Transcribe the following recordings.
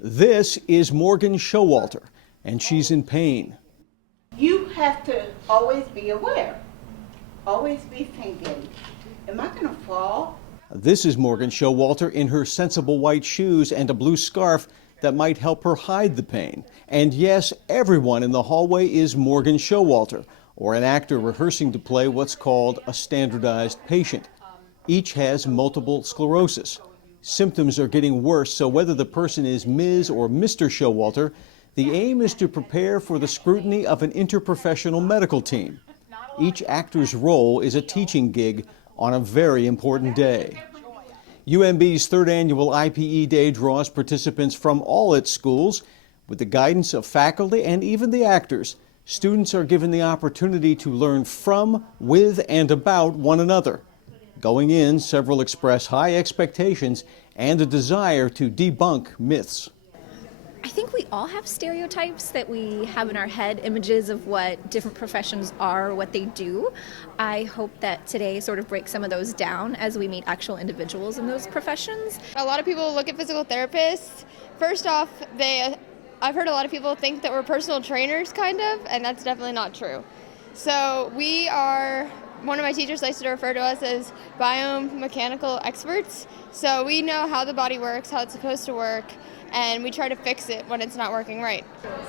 This is Morgan Showalter, and she's in pain. You have to always be aware, always be thinking, am I going to fall? This is Morgan Showalter in her sensible white shoes and a blue scarf that might help her hide the pain. And yes, everyone in the hallway is Morgan Showalter, or an actor rehearsing to play what's called a standardized patient. Each has multiple sclerosis. Symptoms are getting worse, so whether the person is Ms. or Mr. Showalter, the aim is to prepare for the scrutiny of an interprofessional medical team. Each actor's role is a teaching gig on a very important day. UMB's third annual IPE Day draws participants from all its schools. With the guidance of faculty and even the actors, students are given the opportunity to learn from, with, and about one another. Going in, several express high expectations and a desire to debunk myths. I think we all have stereotypes that we have in our head, images of what different professions are, what they do. I hope that today sort of breaks some of those down as we meet actual individuals in those professions. A lot of people look at physical therapists. First off, I've heard a lot of people think that we're personal trainers, kind of, and that's definitely not true. So one of my teachers likes to refer to us as biomechanical experts. So we know how the body works, how it's supposed to work, and we try to fix it when it's not working right.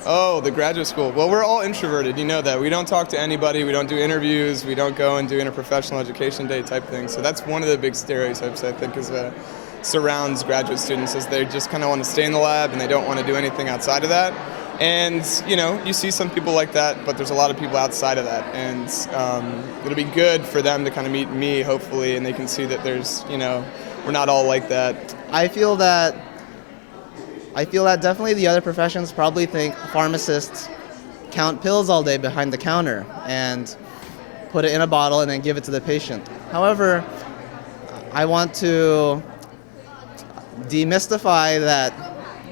Oh, the graduate school. Well, we're all introverted, you know that. We don't talk to anybody, we don't do interviews, we don't go and do Interprofessional Education Day type things. So that's one of the big stereotypes, I think, surrounds graduate students, is they just kind of want to stay in the lab and they don't want to do anything outside of that. And, you see some people like that, but there's a lot of people outside of that. And it'll be good for them to kind of meet me, hopefully, and they can see that there's, we're not all like that. I feel that definitely the other professions probably think pharmacists count pills all day behind the counter and put it in a bottle and then give it to the patient. However, I want to demystify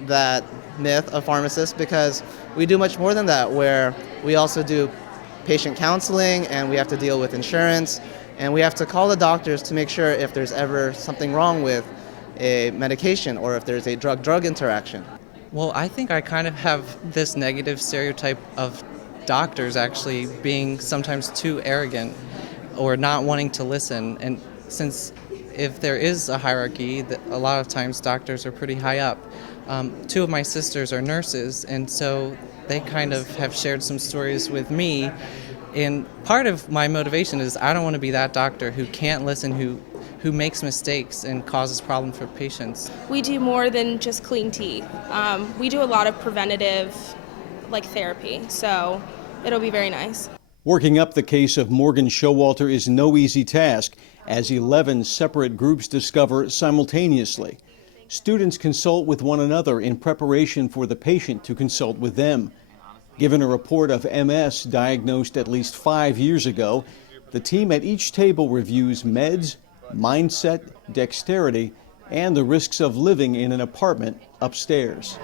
that myth of pharmacists, because we do much more than that, where we also do patient counseling and we have to deal with insurance and we have to call the doctors to make sure if there's ever something wrong with a medication or if there's a drug-drug interaction. Well, I think I kind of have this negative stereotype of doctors actually being sometimes too arrogant or not wanting to listen. And since if there is a hierarchy, a lot of times doctors are pretty high up. Two of my sisters are nurses, and so they kind of have shared some stories with me. And part of my motivation is I don't want to be that doctor who can't listen, who makes mistakes and causes problems for patients. We do more than just clean teeth. We do a lot of preventative therapy, so it'll be very nice. Working up the case of Morgan Showalter is no easy task, as 11 separate groups discover simultaneously. Students consult with one another in preparation for the patient to consult with them. Given a report of MS diagnosed at least 5 years ago, the team at each table reviews meds, mindset, dexterity, and the risks of living in an apartment upstairs.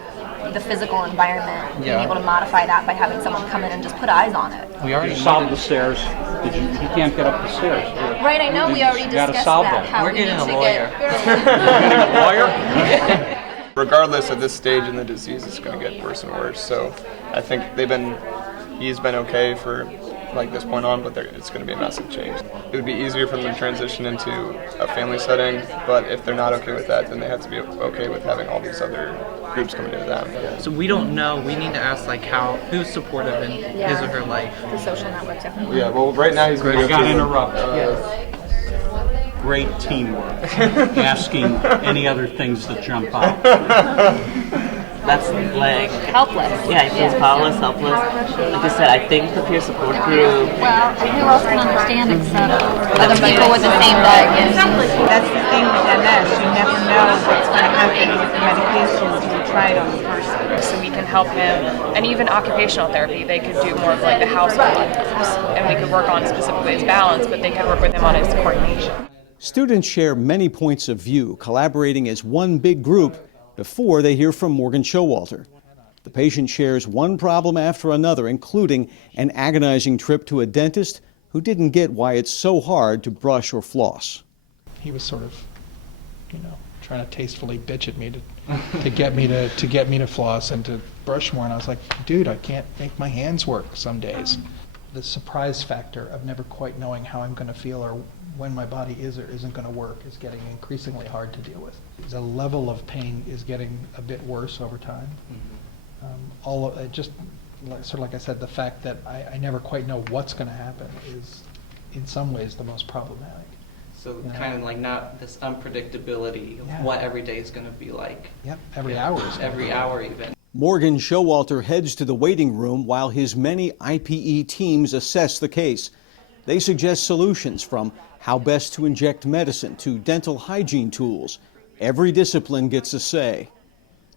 The physical environment, being able to modify that by having someone come in and just put eyes on it. We already solved the stairs. You can't get up the stairs. Right, I know. We already discussed that. We're getting a lawyer. Getting a lawyer? Regardless of this stage in the disease, it's going to get worse and worse. So I think he's been okay for this point on, but it's going to be a massive change. It would be easier for them to transition into a family setting, but if they're not okay with that, then they have to be okay with having all these other groups coming into them. So we don't know. We need to ask who's supportive in his or her life. The social network, definitely. Yeah, well, right now he's going to go to interrupt. Great teamwork. Asking any other things that jump out. That's helpless. Yeah, he feels powerless, helpless. Like I said, I think the peer support group. Well, who else can understand except other people with the same diagnosis? That's the thing with MS. You never know what's going to happen with the medications you tried on the person. So we can help him, and even occupational therapy, they could do more of the household items, and we could work on specifically his balance, but they could work with him on his coordination. Students share many points of view, collaborating as one big group before they hear from Morgan Showalter. The patient shares one problem after another, including an agonizing trip to a dentist who didn't get why it's so hard to brush or floss. He was sort of, trying to tastefully bitch at me to get me to floss and to brush more. And I was like, dude, I can't make my hands work some days. The surprise factor of never quite knowing how I'm going to feel or when my body is or isn't going to work is getting increasingly hard to deal with. The level of pain is getting a bit worse over time. All of it, just sort of like I said, the fact that I never quite know what's going to happen is in some ways the most problematic. So kind of like not this unpredictability of what every day is going to be like. Yep, every hour. Every hour even. Morgan Showalter heads to the waiting room while his many IPE teams assess the case. They suggest solutions from how best to inject medicine to dental hygiene tools. Every discipline gets a say.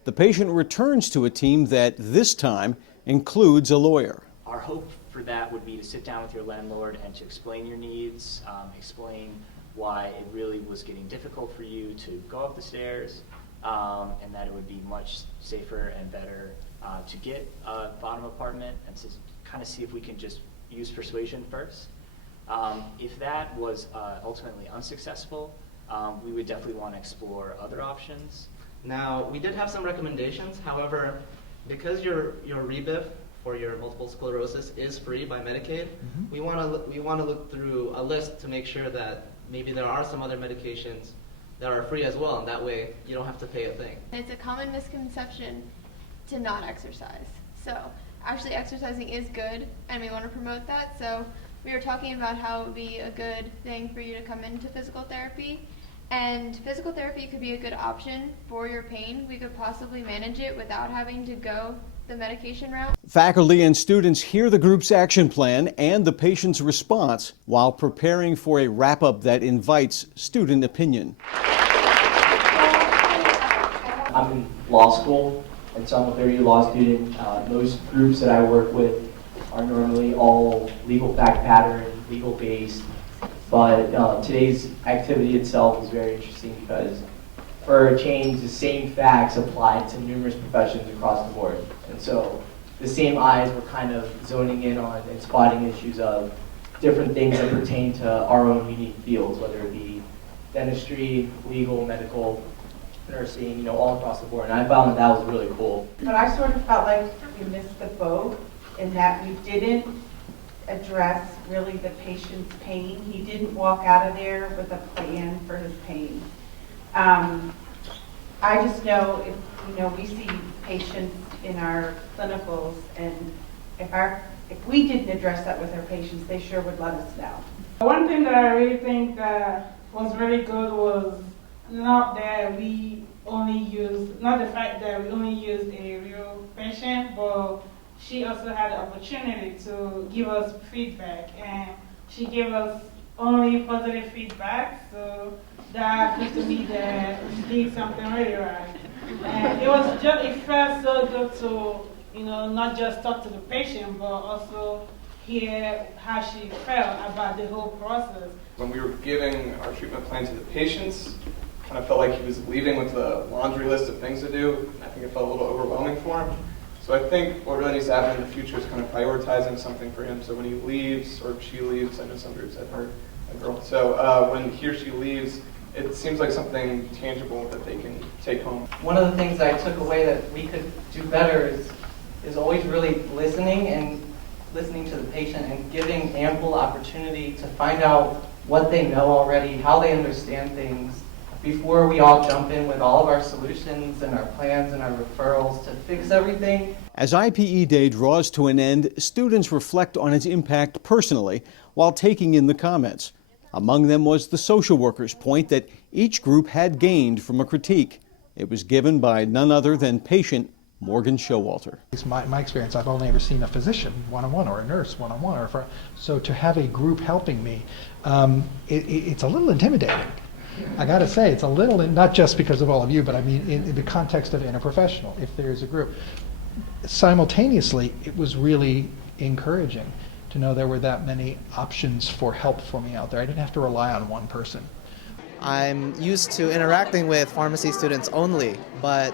The patient returns to a team that this time includes a lawyer. Our hope for that would be to sit down with your landlord and to explain your needs, explain why it really was getting difficult for you to go up the stairs, and that it would be much safer and better to get a bottom apartment, and to kind of see if we can just use persuasion first. If that was ultimately unsuccessful, we would definitely want to explore other options. Now, we did have some recommendations. However, because your rebif for your multiple sclerosis is free by Medicaid, we want to look through a list to make sure that maybe there are some other medications that are free as well, and that way you don't have to pay a thing. It's a common misconception to not exercise. So actually exercising is good, and we want to promote that. So we were talking about how it would be a good thing for you to come into physical therapy. And physical therapy could be a good option for your pain. We could possibly manage it without having to go the medication route. Faculty and students hear the group's action plan and the patient's response while preparing for a wrap-up that invites student opinion. I'm in law school, and so I'm a third-year law student. Most groups that I work with are normally all legal fact pattern, legal-based, but today's activity itself is very interesting because for a change, the same facts apply to numerous professions across the board. And so the same eyes were kind of zoning in on and spotting issues of different things that pertain to our own unique fields, whether it be dentistry, legal, medical, nursing, all across the board. And I found that was really cool. But I sort of felt like we missed the boat in that we didn't address really the patient's pain. He didn't walk out of there with a plan for his pain. I just know if we see patients in our clinicals, and if we didn't address that with our patients, they sure would let us know. One thing that I really think that was really good was not the fact that we only used a real patient, but she also had the opportunity to give us feedback, and she gave us only positive feedback, so that proved to me that we did something really right. And it felt so good to, not just talk to the patient, but also hear how she felt about the whole process. When we were giving our treatment plan to the patients, kind of felt like he was leaving with a laundry list of things to do. I think it felt a little overwhelming for him. So I think what really needs to happen in the future is kind of prioritizing something for him. So when he leaves, or she leaves, I know some groups have her, a girl. So when he or she leaves, it seems like something tangible that they can take home. One of the things I took away that we could do better is always really listening to the patient and giving ample opportunity to find out what they know already, how they understand things, before we all jump in with all of our solutions and our plans and our referrals to fix everything. As IPE Day draws to an end, students reflect on its impact personally while taking in the comments. Among them was the social worker's point that each group had gained from a critique. It was given by none other than patient Morgan Showalter. It's my experience, I've only ever seen a physician one-on-one or a nurse one-on-one. So to have a group helping me, it's a little intimidating. I got to say, it's a little, not just because of all of you, but I mean in the context of interprofessional, if there's a group. Simultaneously, it was really encouraging to know there were that many options for help for me out there. I didn't have to rely on one person. I'm used to interacting with pharmacy students only, but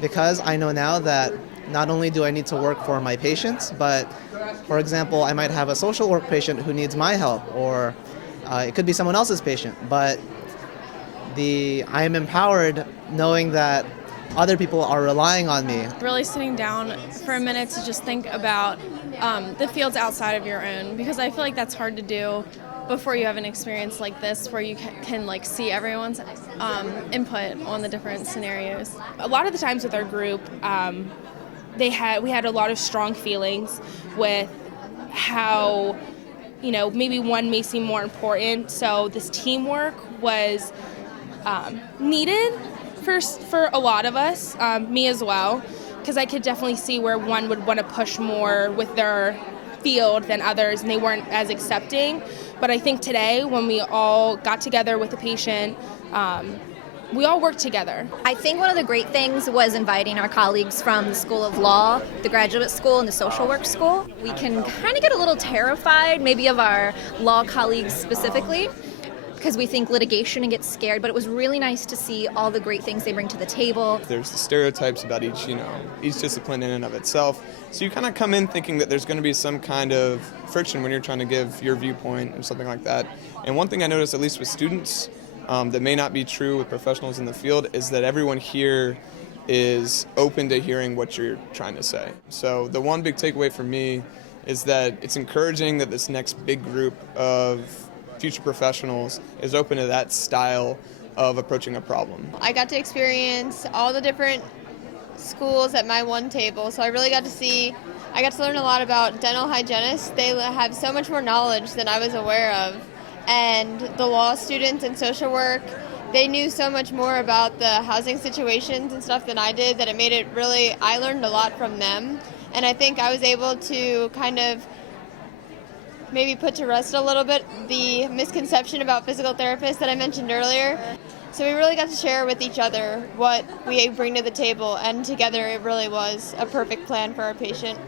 because I know now that not only do I need to work for my patients, but for example, I might have a social work patient who needs my help, or it could be someone else's patient, but I am empowered knowing that other people are relying on me. Really sitting down for a minute to just think about the fields outside of your own, because I feel like that's hard to do before you have an experience like this where you can like see everyone's input on the different scenarios. A lot of the times with our group, we had a lot of strong feelings with how, you know, maybe one may seem more important. So this teamwork was needed for a lot of us, me as well, because I could definitely see where one would want to push more with their field than others, and they weren't as accepting. But I think today, when we all got together with the patient, we all worked together. I think one of the great things was inviting our colleagues from the School of Law, the Graduate School, and the Social Work School. We can kind of get a little terrified, maybe of our law colleagues specifically, because we think litigation and get scared, but it was really nice to see all the great things they bring to the table. There's the stereotypes about each discipline in and of itself. So you kind of come in thinking that there's going to be some kind of friction when you're trying to give your viewpoint or something like that. And one thing I noticed, at least with students, that may not be true with professionals in the field, is that everyone here is open to hearing what you're trying to say. So the one big takeaway for me is that it's encouraging that this next big group of future professionals is open to that style of approaching a problem. I got to experience all the different schools at my one table, so I really got to learn a lot about dental hygienists. They have so much more knowledge than I was aware of. And the law students and social work, they knew so much more about the housing situations and stuff than I did that it made it really, I learned a lot from them. And I think I was able to kind of maybe put to rest a little bit the misconception about physical therapists that I mentioned earlier. So we really got to share with each other what we bring to the table, and together it really was a perfect plan for our patient.